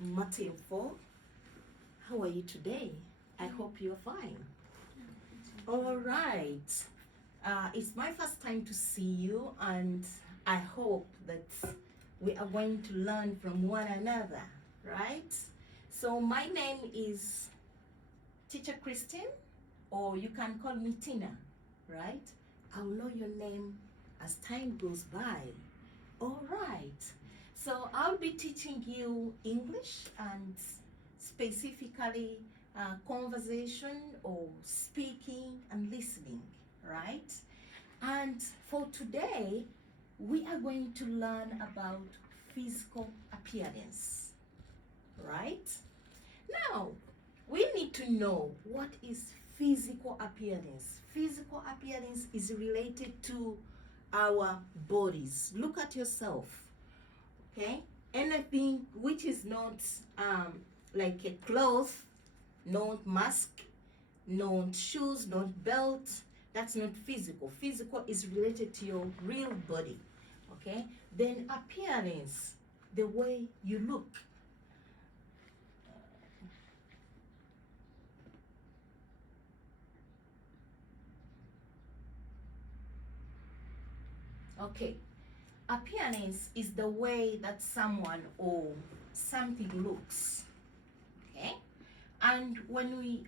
Martin 4. How are you today? I hope you're fine. All right. It's my first time to see you, and I hope that we are going to learn from one another, right? So my name is Teacher Christine, or you can call me Tina, right? I'll know your name as time goes by. All right. So I'll be teaching you English and specifically conversation or speaking and listening, right? And for today, we are going to learn about physical appearance, right? Now, we need to know what is physical appearance. Physical appearance is related to our bodies. Look at yourself, okay? Anything which is not like a cloth, not mask, not shoes, not belt, that's not physical. Physical is related to your real body, okay? Then appearance, the way you look. Okay, appearance is the way that someone or something looks, okay? And when we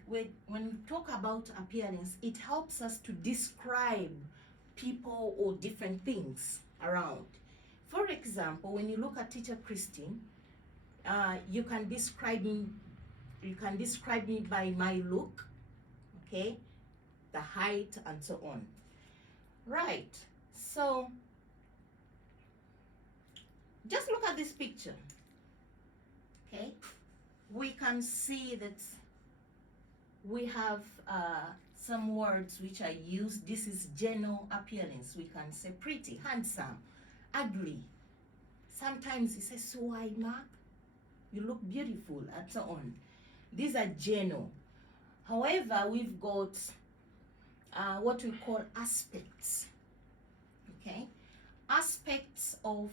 talk about appearance, it helps us to describe people or different things around. For example, when you look at Teacher Christine, you can describe me by my look, okay, the height and so on. Right. So just look at this picture, okay? We can see that we have some words which are used. This is general appearance. We can say pretty, handsome, ugly. Sometimes it says suwaima, you look beautiful, and so on. These are general. However, we've got what we call aspects, okay? Aspects of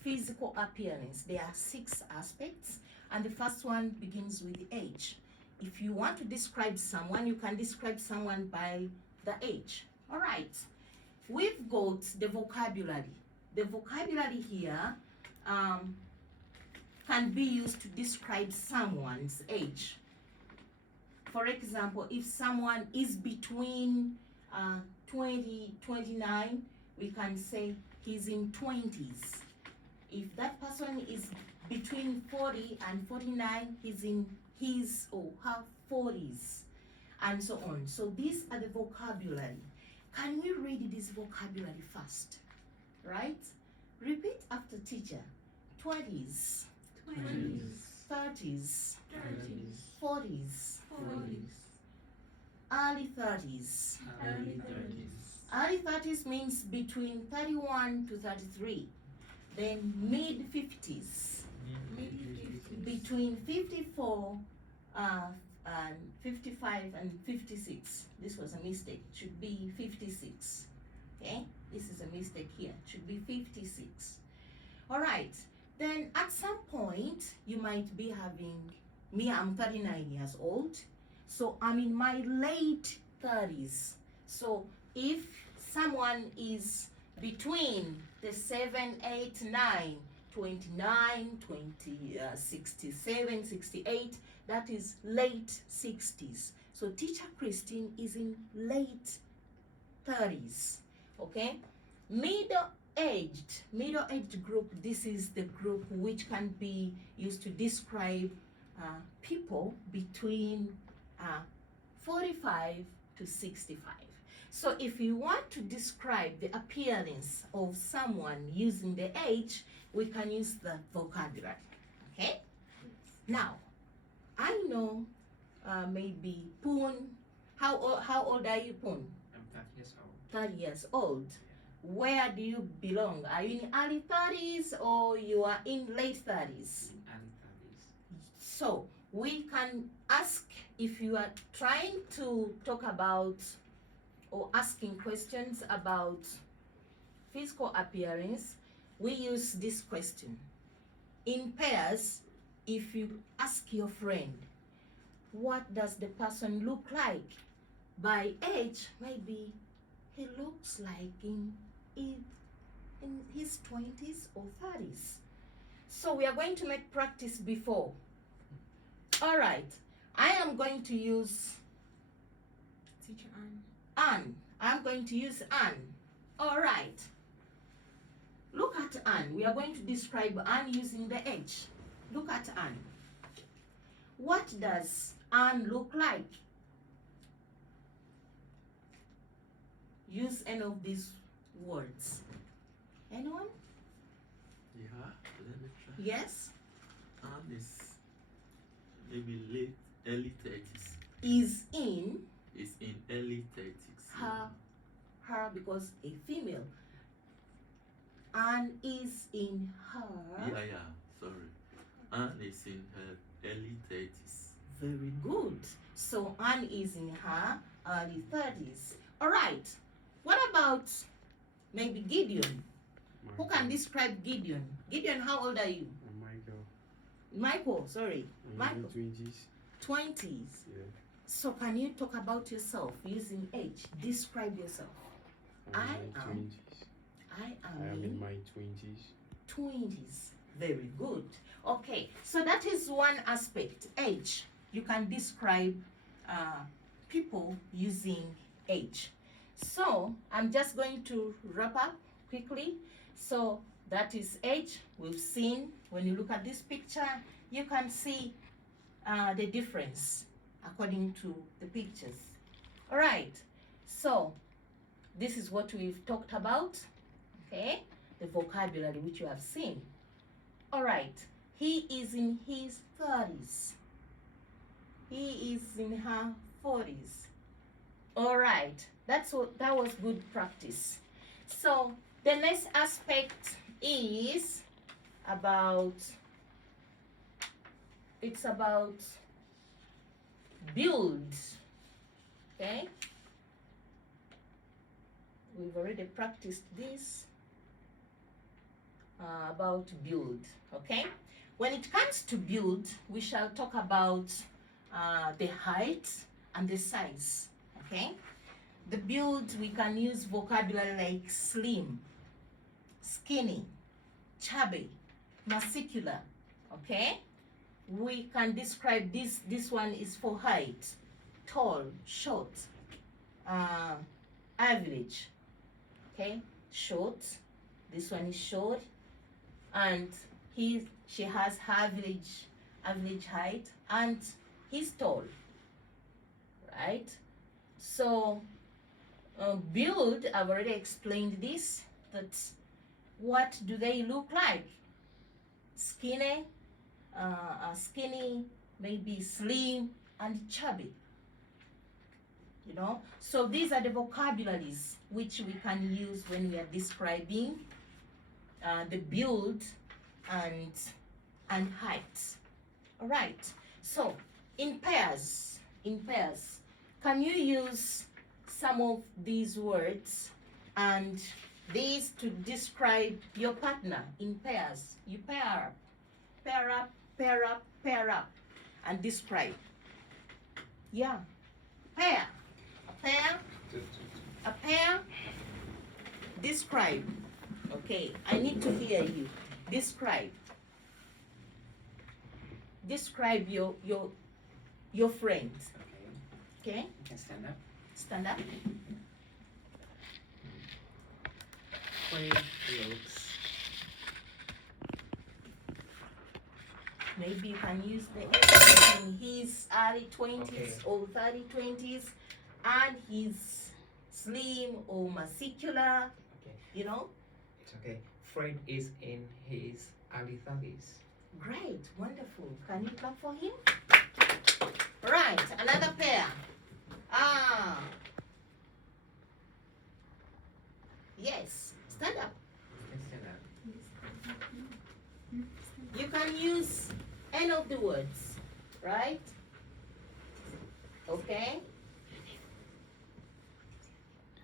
physical appearance. There are 6 aspects, and the first one begins with the age. If you want to describe someone, you can describe someone by the age. All right. We've got the vocabulary. The vocabulary here can be used to describe someone's age. For example, if someone is between 20, 29, we can say he's in 20s. If that person is between 40 and 49, he's in his or her 40s, and so on. So these are the vocabulary. Can we read this vocabulary first? Right? Repeat after teacher. 20s, 30s, 40s, early 30s. Early 30s means between 31 to 33. Then mid 50s, between 54 and 55 and 56. This was a mistake. It should be 56. Okay, this is a mistake here. It should be 56. All right. Then at some point you might be having me. I'm 39 years old, so I'm in my late 30s. So if someone is between the 7, 8, 9, 29, 20, 67, 68, that is late 60s. So Teacher Christine is in late 30s, okay? Middle-aged group, this is the group which can be used to describe people between 45 to 65. So if you want to describe the appearance of someone using the age, we can use the vocabulary, okay? Now, I know maybe Poon, how old are you, Poon? I'm 30 years old. 30 years old. Where do you belong? Are you in early 30s or you are in late 30s? In early 30s. So we can ask, if you are trying to talk about or asking questions about physical appearance, we use this question. In pairs, if you ask your friend, what does the person look like? By age, maybe he looks like in his 20s or 30s. So we are going to make practice before. All right, I am going to use Teacher Anne. Anne. I'm going to use Anne. All right. Look at Anne. We are going to describe Anne using the age. Look at Anne. What does Anne look like? Use any of these words. Anyone? Yeah, let me try. Yes? Anne is maybe early 30s. Is in Is in early 30s. her because a female. Anne is in her. Yeah, sorry. Anne is in her early 30s. Very good. So Anne is in her early 30s. All right. What about maybe Gideon? Who can describe Gideon? Gideon, how old are you? Michael, sorry. Michael. 20s. 20s. Yeah. So can you talk about yourself using age? Describe yourself. I am in in my 20s. 20s. Very good. Okay, so that is one aspect, age. You can describe people using age. So I'm just going to wrap up quickly. So that is age. We've seen, when you look at this picture, you can see the difference according to the pictures. All right, so this is what we've talked about, okay? The vocabulary which you have seen. All right, he is in his 30s. He is in her 40s. All right, that was good practice. So the next aspect is about build. Okay, we've already practiced this about build. Okay, when it comes to build, we shall talk about the height and the size. Okay, the build, we can use vocabulary like slim, skinny, chubby, muscular. Okay, we can describe this one is for height: tall, short, average. Okay, short, this one is short, and she has average height, and he's tall, right? So build, I've already explained this, that what do they look like? Skinny, maybe slim and chubby. You know, so these are the vocabularies which we can use when we are describing the build and height. All right, so in pairs, can you use some of these words and these to describe your partner in pairs? You pair up, and describe. Yeah, pair, a pair, describe. Okay, I need to hear you. Describe your friend. Okay. Okay, You can stand up. stand up. Fred looks. Maybe you can use the age in his early 20s Okay. or 20s, and he's slim or muscular, Okay. you know. It's okay. Fred is in his early 30s. Great, wonderful. Can you clap for him? Right, another pair. Yes, stand up. You can stand up. You can use any of the words, right? Okay.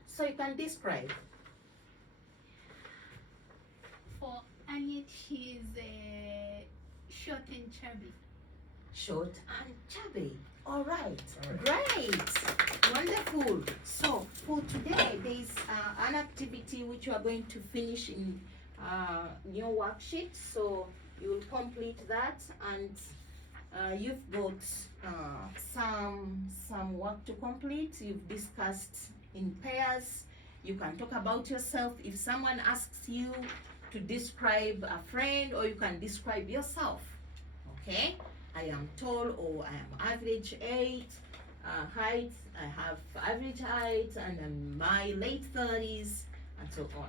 So you can describe. For Annette, she's Short and chubby. Short and chubby. All right. All right. Great. Wonderful. So for today, there is an activity which you are going to finish in your worksheet. So you will complete that, and you've got some work to complete. You've discussed in pairs. You can talk about yourself. If someone asks you to describe a friend, or you can describe yourself. Okay? I am tall, or I am average height. I have average height, and in my late 30s, and so on.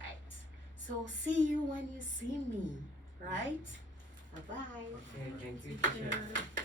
Right. So see you when you see me. Right? Bye bye. Okay, thank you, Teacher. teacher.